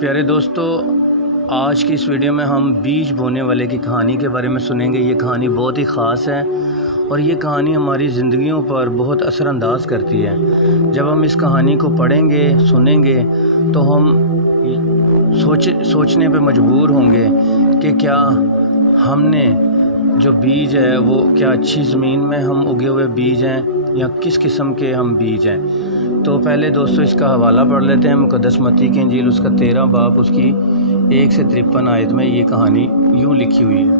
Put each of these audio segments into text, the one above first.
پیارے دوستو، آج کی اس ویڈیو میں ہم بیج بونے والے کی کہانی کے بارے میں سنیں گے۔ یہ کہانی بہت ہی خاص ہے اور یہ کہانی ہماری زندگیوں پر بہت اثر انداز کرتی ہے۔ جب ہم اس کہانی کو پڑھیں گے، سنیں گے تو ہم سوچنے پہ مجبور ہوں گے کہ کیا ہم نے جو بیج ہے وہ کیا اچھی زمین میں ہم اگے ہوئے بیج ہیں یا کس قسم کے ہم بیج ہیں۔ تو پہلے دوستو اس کا حوالہ پڑھ لیتے ہیں۔ مقدس متی کی انجیل اس کا 13 باب اس کی 1 سے 53 آیت میں یہ کہانی یوں لکھی ہوئی ہے۔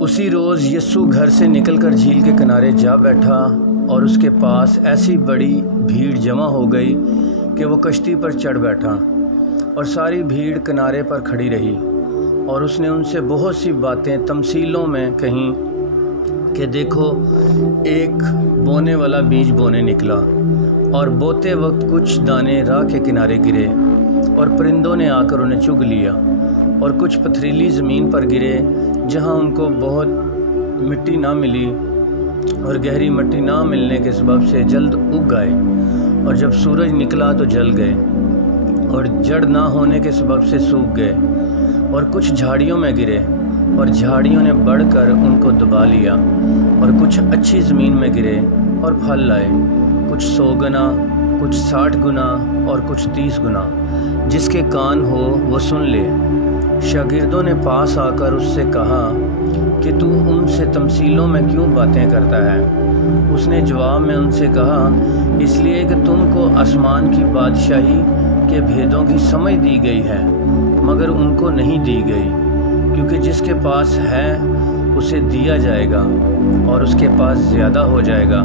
اسی روز یسوع گھر سے نکل کر جھیل کے کنارے جا بیٹھا اور اس کے پاس ایسی بڑی بھیڑ جمع ہو گئی کہ وہ کشتی پر چڑھ بیٹھا اور ساری بھیڑ کنارے پر کھڑی رہی، اور اس نے ان سے بہت سی باتیں تمثیلوں میں کہیں کہ دیکھو، ایک بونے والا بیج بونے نکلا، اور بوتے وقت کچھ دانے راہ کے کنارے گرے اور پرندوں نے آ کر انہیں چگ لیا، اور کچھ پتھریلی زمین پر گرے جہاں ان کو بہت مٹی نہ ملی، اور گہری مٹی نہ ملنے کے سبب سے جلد اگ گئے، اور جب سورج نکلا تو جل گئے، اور جڑ نہ ہونے کے سبب سے سوکھ گئے۔ اور کچھ جھاڑیوں میں گرے اور جھاڑیوں نے بڑھ کر ان کو دبا لیا، اور کچھ اچھی زمین میں گرے اور پھل لائے، کچھ 100 گنا، کچھ 60 گنا اور کچھ 30 گنا۔ جس کے کان ہو وہ سن لے۔ شاگردوں نے پاس آ کر اس سے کہا کہ تو ان سے تمثیلوں میں کیوں باتیں کرتا ہے؟ اس نے جواب میں ان سے کہا، اس لیے کہ تم کو آسمان کی بادشاہی کے بھیدوں کی سمجھ دی گئی ہے، مگر ان کو نہیں دی گئی، کیونکہ جس کے پاس ہے اسے دیا جائے گا اور اس کے پاس زیادہ ہو جائے گا،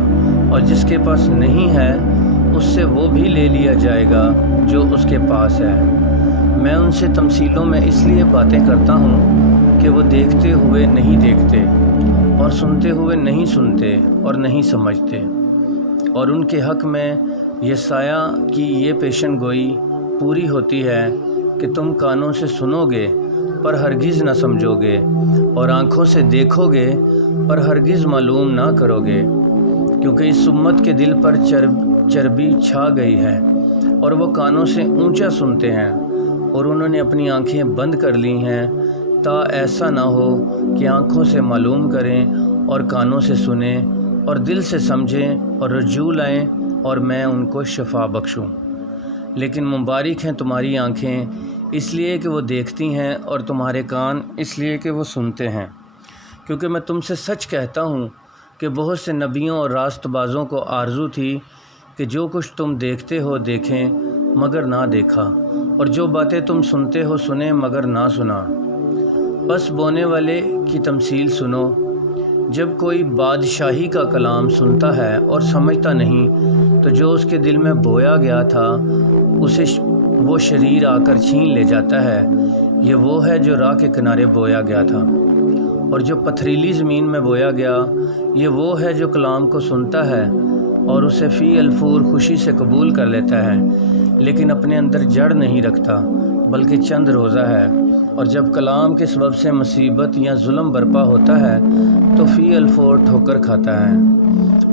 اور جس کے پاس نہیں ہے اس سے وہ بھی لے لیا جائے گا جو اس کے پاس ہے۔ میں ان سے تمثیلوں میں اس لیے باتیں کرتا ہوں کہ وہ دیکھتے ہوئے نہیں دیکھتے، اور سنتے ہوئے نہیں سنتے اور نہیں سمجھتے۔ اور ان کے حق میں یسایہ کی یہ پیشن گوئی پوری ہوتی ہے کہ تم کانوں سے سنو گے پر ہرگز نہ سمجھو گے، اور آنکھوں سے دیکھو گے پر ہرگز معلوم نہ کرو گے، کیونکہ اس امت کے دل پر چربی چھا گئی ہے، اور وہ کانوں سے اونچا سنتے ہیں، اور انہوں نے اپنی آنکھیں بند کر لی ہیں، تا ایسا نہ ہو کہ آنکھوں سے معلوم کریں اور کانوں سے سنیں اور دل سے سمجھیں اور رجوع لائیں اور میں ان کو شفا بخشوں۔ لیکن مبارک ہیں تمہاری آنکھیں اس لیے کہ وہ دیکھتی ہیں، اور تمہارے کان اس لیے کہ وہ سنتے ہیں، کیونکہ میں تم سے سچ کہتا ہوں کہ بہت سے نبیوں اور راست بازوں کو آرزو تھی کہ جو کچھ تم دیکھتے ہو دیکھیں مگر نہ دیکھا، اور جو باتیں تم سنتے ہو سنیں مگر نہ سنا۔ بس بونے والے کی تمثیل سنو۔ جب کوئی بادشاہی کا کلام سنتا ہے اور سمجھتا نہیں، تو جو اس کے دل میں بویا گیا تھا اسے وہ شریر آ کر چھین لے جاتا ہے۔ یہ وہ ہے جو راہ کے کنارے بویا گیا تھا، اور جو پتھریلی زمین میں بویا گیا یہ وہ ہے جو کلام کو سنتا ہے اور اسے فی الفور خوشی سے قبول کر لیتا ہے، لیکن اپنے اندر جڑ نہیں رکھتا بلکہ چند روزہ ہے، اور جب کلام کے سبب سے مصیبت یا ظلم برپا ہوتا ہے تو فی الفور ٹھوکر کھاتا ہے۔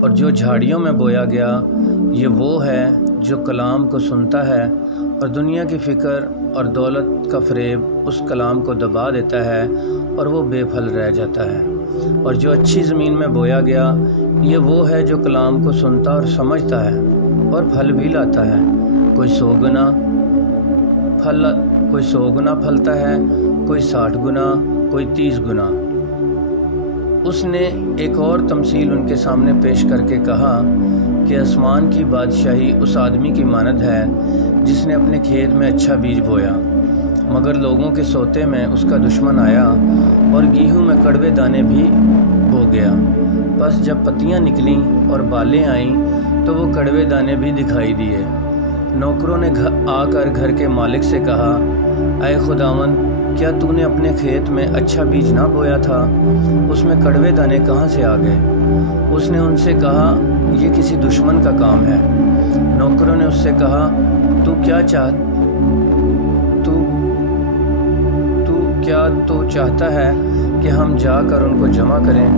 اور جو جھاڑیوں میں بویا گیا یہ وہ ہے جو کلام کو سنتا ہے، اور دنیا کی فکر اور دولت کا فریب اس کلام کو دبا دیتا ہے اور وہ بے پھل رہ جاتا ہے۔ اور جو اچھی زمین میں بویا گیا یہ وہ ہے جو کلام کو سنتا اور سمجھتا ہے اور پھل بھی لاتا ہے، کوئی 100 گنا پھلتا ہے، کوئی 60 گنا، کوئی 30 گنا۔ اس نے ایک اور تمثیل ان کے سامنے پیش کر کے کہا کہ آسمان کی بادشاہی اس آدمی کی مانند ہے جس نے اپنے کھیت میں اچھا بیج بویا، مگر لوگوں کے سوتے میں اس کا دشمن آیا اور گیہوں میں کڑوے دانے بھی بو گیا۔ بس جب پتیاں نکلیں اور بالیں آئیں تو وہ کڑوے دانے بھی دکھائی دیے۔ نوکروں نے آ کر گھر کے مالک سے کہا، اے خداوند، کیا تو نے اپنے کھیت میں اچھا بیج نہ بویا تھا؟ اس میں کڑوے دانے کہاں سے آ گئے؟ اس نے ان سے کہا، یہ کسی دشمن کا کام ہے۔ نوکروں نے اس سے کہا، تو کیا چاہتا ہے کہ ہم جا کر ان کو جمع کریں؟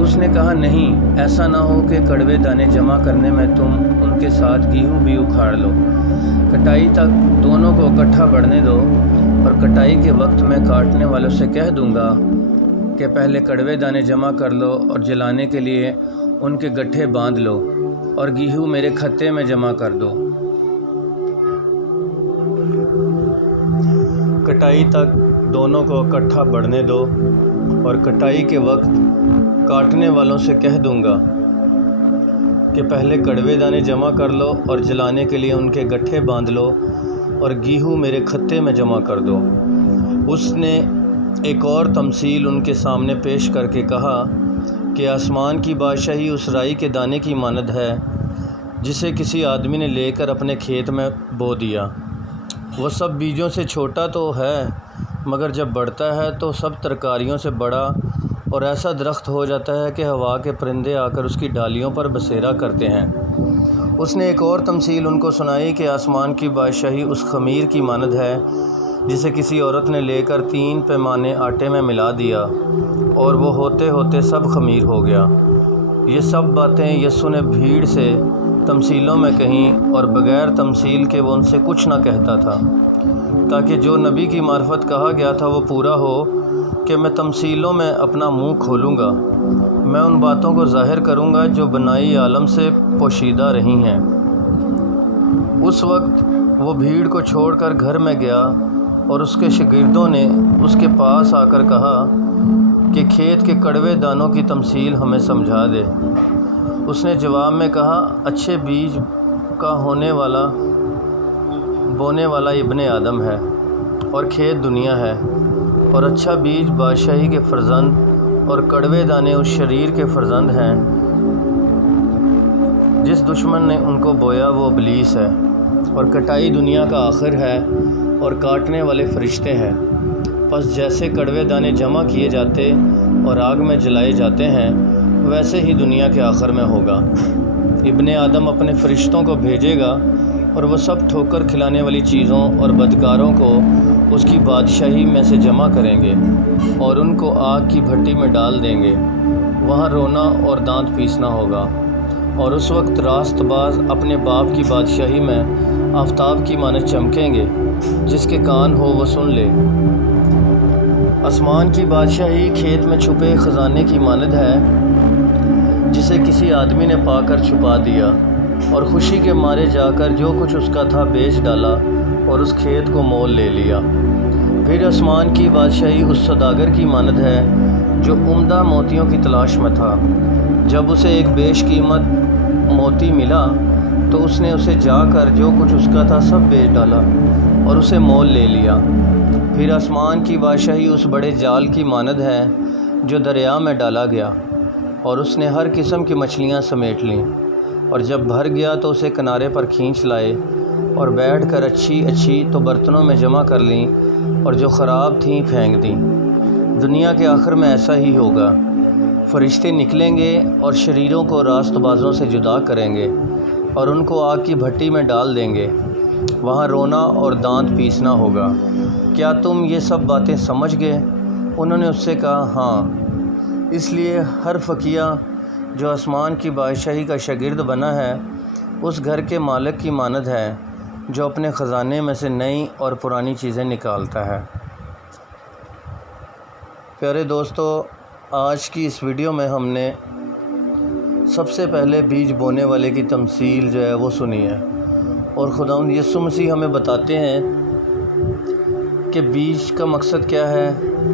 اس نے کہا نہیں، ایسا نہ ہو کہ کڑوے دانے جمع کرنے میں تم ان کے ساتھ گیہوں بھی اکھاڑ لو۔ کٹائی تک دونوں کو اکٹھا بڑھنے دو، اور کٹائی کے وقت میں کاٹنے والوں سے کہہ دوں گا کہ پہلے کڑوے دانے جمع کر لو اور جلانے کے لیے ان کے گٹھے باندھ لو، اور گیہوں میرے کھتے میں جمع کر دو۔ کٹائی تک دونوں کو اکٹھا بڑھنے دو، اور کٹائی کے وقت کاٹنے والوں سے کہہ دوں گا کہ پہلے کڑوے دانے جمع کر لو اور جلانے کے لیے ان کے گٹھے باندھ لو، اور گیہوں میرے کھتے میں جمع کر دو۔ اس نے ایک اور تمثیل ان کے سامنے پیش کر کے کہا کہ آسمان کی بادشاہی اس رائی کے دانے کی مانند ہے جسے کسی آدمی نے لے کر اپنے کھیت میں بو دیا۔ وہ سب بیجوں سے چھوٹا تو ہے، مگر جب بڑھتا ہے تو سب ترکاریوں سے بڑا اور ایسا درخت ہو جاتا ہے کہ ہوا کے پرندے آ کر اس کی ڈالیوں پر بسیرا کرتے ہیں۔ اس نے ایک اور تمثیل ان کو سنائی کہ آسمان کی بادشاہی اس خمیر کی مانند ہے جسے کسی عورت نے لے کر 3 پیمانے آٹے میں ملا دیا، اور وہ ہوتے ہوتے سب خمیر ہو گیا۔ یہ سب باتیں یسوع نے بھیڑ سے تمثیلوں میں کہیں، اور بغیر تمثیل کے وہ ان سے کچھ نہ کہتا تھا، تاکہ جو نبی کی معرفت کہا گیا تھا وہ پورا ہو کہ میں تمثیلوں میں اپنا منہ کھولوں گا، میں ان باتوں کو ظاہر کروں گا جو بنائی عالم سے پوشیدہ رہی ہیں۔ اس وقت وہ بھیڑ کو چھوڑ کر گھر میں گیا، اور اس کے شاگردوں نے اس کے پاس آ کر کہا کہ کھیت کے کڑوے دانوں کی تمثیل ہمیں سمجھا دے۔ اس نے جواب میں کہا، اچھے بیج کا بونے والا ابن آدم ہے، اور کھیت دنیا ہے، اور اچھا بیج بادشاہی کے فرزند اور کڑوے دانے اس شریر کے فرزند ہیں۔ جس دشمن نے ان کو بویا وہ ابلیس ہے، اور کٹائی دنیا کا آخر ہے، اور کاٹنے والے فرشتے ہیں۔ پس جیسے کڑوے دانے جمع کیے جاتے اور آگ میں جلائے جاتے ہیں، ویسے ہی دنیا کے آخر میں ہوگا۔ ابن آدم اپنے فرشتوں کو بھیجے گا، اور وہ سب ٹھوکر کھلانے والی چیزوں اور بدکاروں کو اس کی بادشاہی میں سے جمع کریں گے، اور ان کو آگ کی بھٹی میں ڈال دیں گے۔ وہاں رونا اور دانت پیسنا ہوگا، اور اس وقت راست باز اپنے باپ کی بادشاہی میں آفتاب کی مانند چمکیں گے۔ جس کے کان ہو وہ سن لے۔ آسمان کی بادشاہی کھیت میں چھپے خزانے کی مانند ہے جسے کسی آدمی نے پا کر چھپا دیا، اور خوشی کے مارے جا کر جو کچھ اس کا تھا بیچ ڈالا، اور اس کھیت کو مول لے لیا۔ پھر آسمان کی بادشاہی اس سوداگر کی مانند ہے جو عمدہ موتیوں کی تلاش میں تھا۔ جب اسے ایک بیش قیمت موتی ملا تو اس نے اسے جا کر جو کچھ اس کا تھا سب بیچ ڈالا اور اسے مول لے لیا۔ پھر آسمان کی بادشاہی اس بڑے جال کی مانند ہے جو دریا میں ڈالا گیا، اور اس نے ہر قسم کی مچھلیاں سمیٹ لیں، اور جب بھر گیا تو اسے کنارے پر کھینچ لائے، اور بیٹھ کر اچھی تو برتنوں میں جمع کر لیں، اور جو خراب تھیں پھینک دیں۔ دنیا کے آخر میں ایسا ہی ہوگا۔ فرشتے نکلیں گے اور شریروں کو راست بازوں سے جدا کریں گے، اور ان کو آگ کی بھٹی میں ڈال دیں گے۔ وہاں رونا اور دانت پیسنا ہوگا۔ کیا تم یہ سب باتیں سمجھ گئے؟ انہوں نے اس سے کہا، ہاں۔ اس لیے ہر فقیہ جو آسمان کی بادشاہی کا شاگرد بنا ہے، اس گھر کے مالک کی مانند ہے جو اپنے خزانے میں سے نئی اور پرانی چیزیں نکالتا ہے۔ پیارے دوستو، آج کی اس ویڈیو میں ہم نے سب سے پہلے بیج بونے والے کی تمثیل جو ہے وہ سنی ہے، اور خداوند یسوع مسیح ہمیں بتاتے ہیں کہ بیج کا مقصد کیا ہے،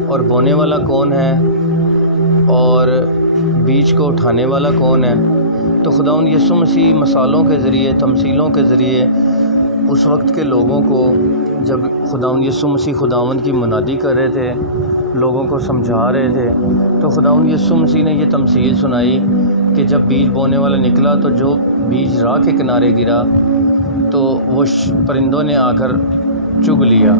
اور بونے والا کون ہے، اور بیج کو اٹھانے والا کون ہے۔ تو خداوند یسوع مسیح مثالوں کے ذریعے، تمثیلوں کے ذریعے اس وقت کے لوگوں کو، جب خداوند یسوع مسیح خداوند کی منادی کر رہے تھے، لوگوں کو سمجھا رہے تھے، تو خداوند یسوع مسیح نے یہ تمثیل سنائی کہ جب بیج بونے والا نکلا تو جو بیج راہ کے کنارے گرا تو وہ پرندوں نے آ کر چگ لیا،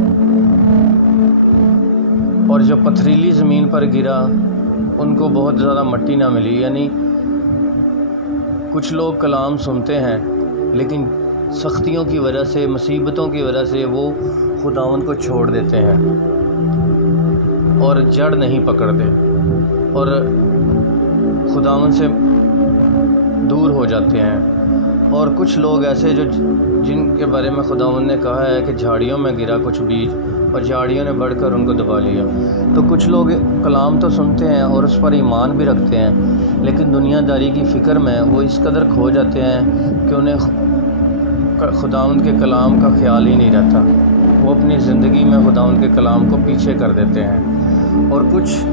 اور جو پتھریلی زمین پر گرا ان کو بہت زیادہ مٹی نہ ملی۔ یعنی کچھ لوگ کلام سنتے ہیں لیکن سختیوں کی وجہ سے، مصیبتوں کی وجہ سے وہ خداوند کو چھوڑ دیتے ہیں اور جڑ نہیں پکڑتے، اور خداوند سے دور ہو جاتے ہیں، اور کچھ لوگ ایسے جن کے بارے میں خداوند نے کہا ہے کہ جھاڑیوں میں گرا کچھ بیج اور جھاڑیوں نے بڑھ کر ان کو دبا لیا۔ تو کچھ لوگ کلام تو سنتے ہیں اور اس پر ایمان بھی رکھتے ہیں، لیکن دنیا داری کی فکر میں وہ اس قدر کھو جاتے ہیں کہ انہیں خداوند کے کلام کا خیال ہی نہیں رہتا۔ وہ اپنی زندگی میں خداوند کے کلام کو پیچھے کر دیتے ہیں۔ اور کچھ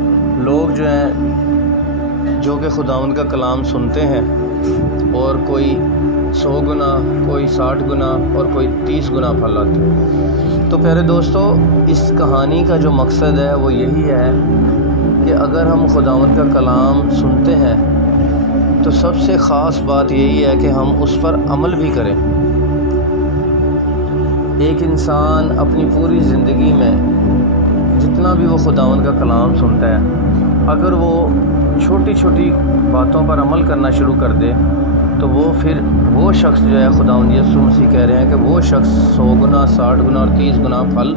لوگ جو ہیں جو کہ خداوند کا کلام سنتے ہیں اور کوئی 100 گنا، کوئی 60 گنا اور کوئی 30 گنا پھل لاتے ہیں۔ تو پیارے دوستو، اس کہانی کا جو مقصد ہے وہ یہی ہے کہ اگر ہم خداوند کا کلام سنتے ہیں تو سب سے خاص بات یہی ہے کہ ہم اس پر عمل بھی کریں۔ ایک انسان اپنی پوری زندگی میں جتنا بھی وہ خداوند کا کلام سنتا ہے، اگر وہ چھوٹی چھوٹی باتوں پر عمل کرنا شروع کر دے تو وہ شخص جو ہے، خداوند یسوع مسیح کہہ رہے ہیں کہ وہ شخص 100 گنا، 60 گنا اور 30 گنا پھل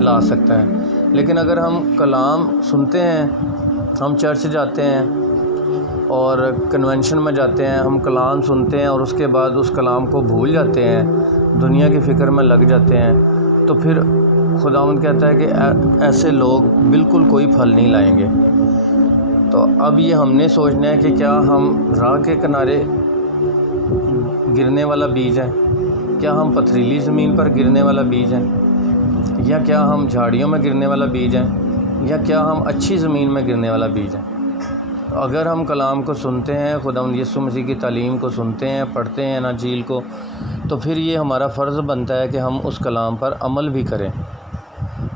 لا سکتا ہے۔ لیکن اگر ہم کلام سنتے ہیں، ہم چرچ جاتے ہیں اور کنونشن میں جاتے ہیں، ہم کلام سنتے ہیں اور اس کے بعد اس کلام کو بھول جاتے ہیں، دنیا کی فکر میں لگ جاتے ہیں، تو پھر خداوند کہتا ہے کہ ایسے لوگ بالکل کوئی پھل نہیں لائیں گے۔ تو اب یہ ہم نے سوچنا ہے کہ کیا ہم راہ کے کنارے گرنے والا بیج ہیں، کیا ہم پتھریلی زمین پر گرنے والا بیج ہیں، یا کیا ہم جھاڑیوں میں گرنے والا بیج ہیں، یا کیا ہم اچھی زمین میں گرنے والا بیج ہیں۔ اگر ہم کلام کو سنتے ہیں، خداوند یسوع مسیح کی تعلیم کو سنتے ہیں، پڑھتے ہیں انجیل کو، تو پھر یہ ہمارا فرض بنتا ہے کہ ہم اس کلام پر عمل بھی کریں،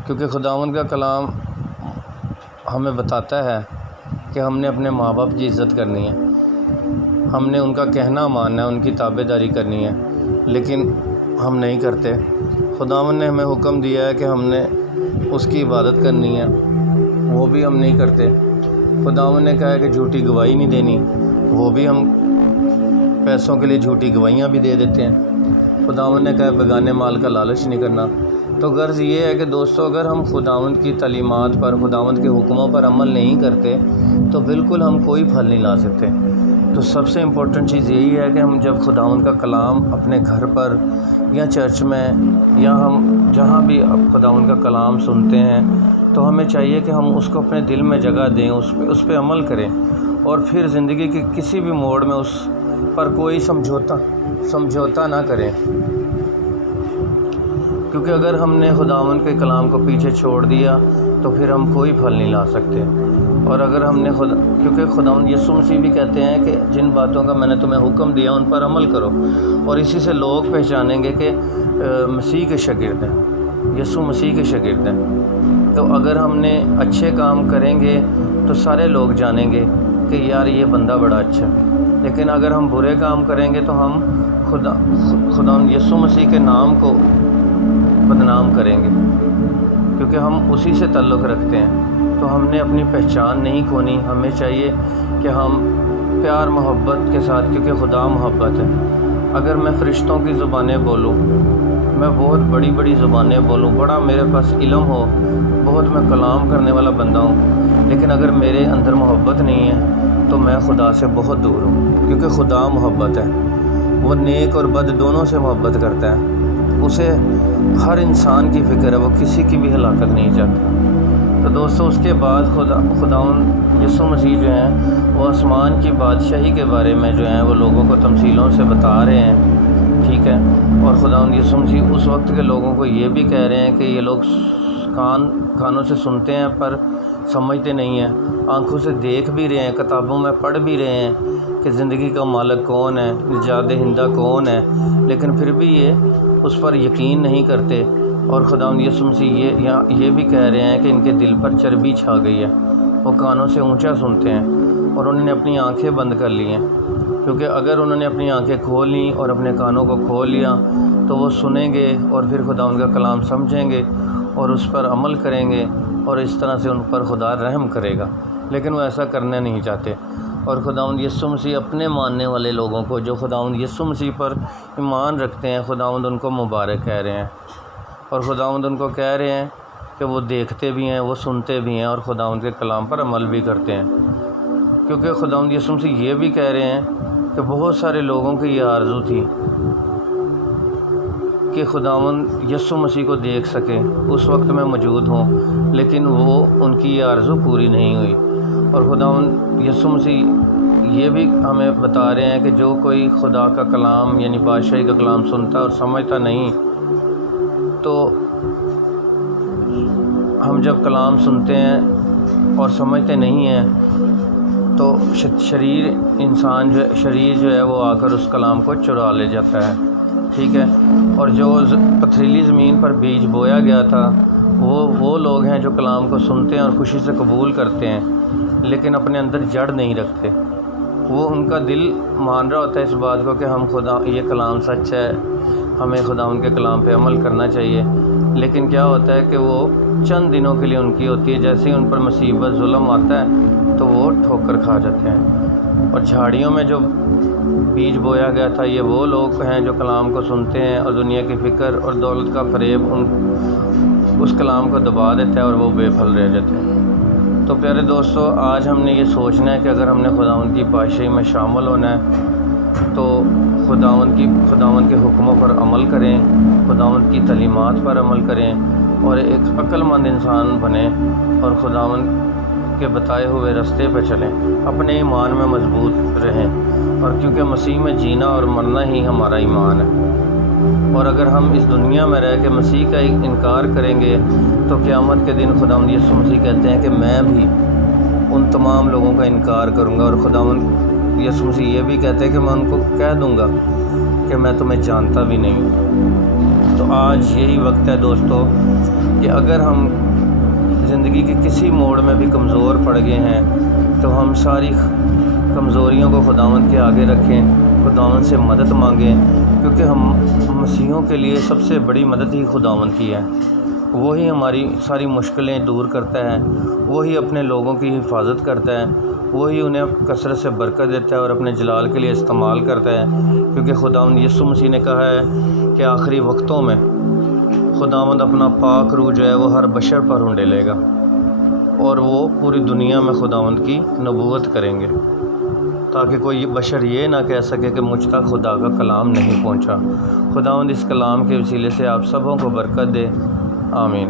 کیونکہ خداوند کا کلام ہمیں بتاتا ہے کہ ہم نے اپنے ماں باپ کی عزت کرنی ہے، ہم نے ان کا کہنا ماننا ہے، ان کی تابع داری کرنی ہے، لیکن ہم نہیں کرتے۔ خداوند نے ہمیں حکم دیا ہے کہ ہم نے اس کی عبادت کرنی ہے، وہ بھی ہم نہیں کرتے۔ خداوند نے کہا ہے کہ جھوٹی گواہی نہیں دینی، وہ بھی ہم پیسوں کے لیے جھوٹی گواہیاں بھی دے دیتے ہیں۔ خداوند نے کہا ہے بیگانے مال کا لالچ نہیں کرنا۔ تو غرض یہ ہے کہ دوستو، اگر ہم خداوند کی تعلیمات پر، خداوند کے حکموں پر عمل نہیں کرتے تو بالکل ہم کوئی پھل نہیں لا سکتے۔ تو سب سے امپورٹنٹ چیز یہی ہے کہ ہم جب خداوند کا کلام اپنے گھر پر یا چرچ میں یا ہم جہاں بھی خداوند کا کلام سنتے ہیں تو ہمیں چاہیے کہ ہم اس کو اپنے دل میں جگہ دیں، اس پہ عمل کریں، اور پھر زندگی کے کسی بھی موڑ میں اس پر کوئی سمجھوتا نہ کریں، کیونکہ اگر ہم نے خداوند کے کلام کو پیچھے چھوڑ دیا تو پھر ہم کوئی پھل نہیں لا سکتے۔ اور اگر ہم نے کیونکہ خداوند یسوع مسیح بھی کہتے ہیں کہ جن باتوں کا میں نے تمہیں حکم دیا ان پر عمل کرو، اور اسی سے لوگ پہچانیں گے کہ مسیح کے شاگرد ہیں، یسوع مسیح کے شاگرد ہیں۔ تو اگر ہم نے اچھے کام کریں گے تو سارے لوگ جانیں گے کہ یار یہ بندہ بڑا اچھا ہے، لیکن اگر ہم برے کام کریں گے تو ہم خداوند یسوع مسیح کے نام کو بدنام کریں گے، کیونکہ ہم اسی سے تعلق رکھتے ہیں۔ تو ہم نے اپنی پہچان نہیں کھونی، ہمیں چاہیے کہ ہم پیار محبت کے ساتھ، کیونکہ خدا محبت ہے۔ اگر میں فرشتوں کی زبانیں بولوں، میں بہت بڑی بڑی زبانیں بولوں، بڑا میرے پاس علم ہو، بہت میں کلام کرنے والا بندہ ہوں، لیکن اگر میرے اندر محبت نہیں ہے تو میں خدا سے بہت دور ہوں، کیونکہ خدا محبت ہے، وہ نیک اور بد دونوں سے محبت کرتا ہے، اسے ہر انسان کی فکر ہے، وہ کسی کی بھی ہلاکت نہیں چاہتا۔ تو دوستو، اس کے بعد خداوند یسوع مسیح جو ہیں وہ آسمان کی بادشاہی کے بارے میں جو ہیں وہ لوگوں کو تمثیلوں سے بتا رہے ہیں، ٹھیک ہے۔ اور خداوند یسوع مسیح اس وقت کے لوگوں کو یہ بھی کہہ رہے ہیں کہ یہ لوگ کانوں سے سنتے ہیں پر سمجھتے نہیں ہیں، آنکھوں سے دیکھ بھی رہے ہیں، کتابوں میں پڑھ بھی رہے ہیں کہ زندگی کا مالک کون ہے، نجات دہندہ کون ہے، لیکن پھر بھی یہ اس پر یقین نہیں کرتے۔ اور خداوند یسوع مسیح یہ بھی کہہ رہے ہیں کہ ان کے دل پر چربی چھا گئی ہے، وہ کانوں سے اونچا سنتے ہیں اور انہوں نے اپنی آنکھیں بند کر لی ہیں، کیونکہ اگر انہوں نے اپنی آنکھیں کھول لیں اور اپنے کانوں کو کھول لیا تو وہ سنیں گے اور پھر خداوند کا کلام سمجھیں گے اور اس پر عمل کریں گے، اور اس طرح سے ان پر خدا رحم کرے گا، لیکن وہ ایسا کرنا نہیں چاہتے۔ اور خداوند یسوع مسیح اپنے ماننے والے لوگوں کو جو خداوند یسوع مسیح پر ایمان رکھتے ہیں، خداوند ان کو مبارک کہہ رہے ہیں، اور خداوند ان کو کہہ رہے ہیں کہ وہ دیکھتے بھی ہیں، وہ سنتے بھی ہیں اور خداوند کے کلام پر عمل بھی کرتے ہیں، کیونکہ خداوند یسوع مسیح یہ بھی کہہ رہے ہیں کہ بہت سارے لوگوں کی یہ آرزو تھی کہ خداوند یسوع مسیح کو دیکھ سکیں، اس وقت میں موجود ہوں، لیکن وہ ان کی یہ آرزو پوری نہیں ہوئی۔ اور خداوند یسوع مسیح یہ بھی ہمیں بتا رہے ہیں کہ جو کوئی خدا کا کلام یعنی بادشاہی کا کلام سنتا اور سمجھتا نہیں، تو ہم جب کلام سنتے ہیں اور سمجھتے نہیں ہیں تو شریر جو ہے وہ آ کر اس کلام کو چرا لے جاتا ہے، ٹھیک ہے۔ اور جو پتھریلی زمین پر بیج بویا گیا تھا وہ لوگ ہیں جو کلام کو سنتے ہیں اور خوشی سے قبول کرتے ہیں، لیکن اپنے اندر جڑ نہیں رکھتے۔ وہ ان کا دل مان رہا ہوتا ہے اس بات کو کہ ہم یہ کلام سچ ہے، ہمیں خدا ان کے کلام پہ عمل کرنا چاہیے، لیکن کیا ہوتا ہے کہ وہ چند دنوں کے لیے ان کی ہوتی ہے، جیسے ہی ان پر مصیبت ظلم آتا ہے تو وہ ٹھوکر کھا جاتے ہیں۔ اور جھاڑیوں میں جو بیج بویا گیا تھا، یہ وہ لوگ ہیں جو کلام کو سنتے ہیں اور دنیا کی فکر اور دولت کا فریب اس کلام کو دبا دیتا ہے اور وہ بے پھل رہ جاتے ہیں۔ تو پیارے دوستو، آج ہم نے یہ سوچنا ہے کہ اگر ہم نے خداوند کی بادشاہی میں شامل ہونا ہے تو خداوند کے حکموں پر عمل کریں، خداوند کی تعلیمات پر عمل کریں اور ایک عقل مند انسان بنیں اور خداوند کے بتائے ہوئے راستے پہ چلیں، اپنے ایمان میں مضبوط رہیں، اور کیونکہ مسیح میں جینا اور مرنا ہی ہمارا ایمان ہے۔ اور اگر ہم اس دنیا میں رہ کے مسیح کا انکار کریں گے تو قیامت کے دن خداوند یسوع مسیح کہتے ہیں کہ میں بھی ان تمام لوگوں کا انکار کروں گا، اور خداوند یسوع مسیح یہ بھی کہتے ہیں کہ میں ان کو کہہ دوں گا کہ میں تمہیں جانتا بھی نہیں ہوں۔ تو آج یہی وقت ہے دوستو کہ اگر ہم زندگی کے کسی موڑ میں بھی کمزور پڑ گئے ہیں تو ہم ساری کمزوریوں کو خداوند کے آگے رکھیں، خداوند سے مدد مانگیں، کیونکہ ہم مسیحوں کے لیے سب سے بڑی مدد ہی خداوند کی ہے۔ وہی ہماری ساری مشکلیں دور کرتا ہے، وہی اپنے لوگوں کی حفاظت کرتا ہے، وہی انہیں کثرت سے برکت دیتا ہے اور اپنے جلال کے لیے استعمال کرتا ہے، کیونکہ خداوند یسوع مسیح نے کہا ہے کہ آخری وقتوں میں خداوند اپنا پاک روح جو ہے وہ ہر بشر پر انڈیلے گا، اور وہ پوری دنیا میں خداوند کی نبوت کریں گے، تاکہ کوئی بشر یہ نہ کہہ سکے کہ مجھ تک خدا کا کلام نہیں پہنچا۔ خداوند اس کلام کے وسیلے سے آپ سبوں کو برکت دے، آمین۔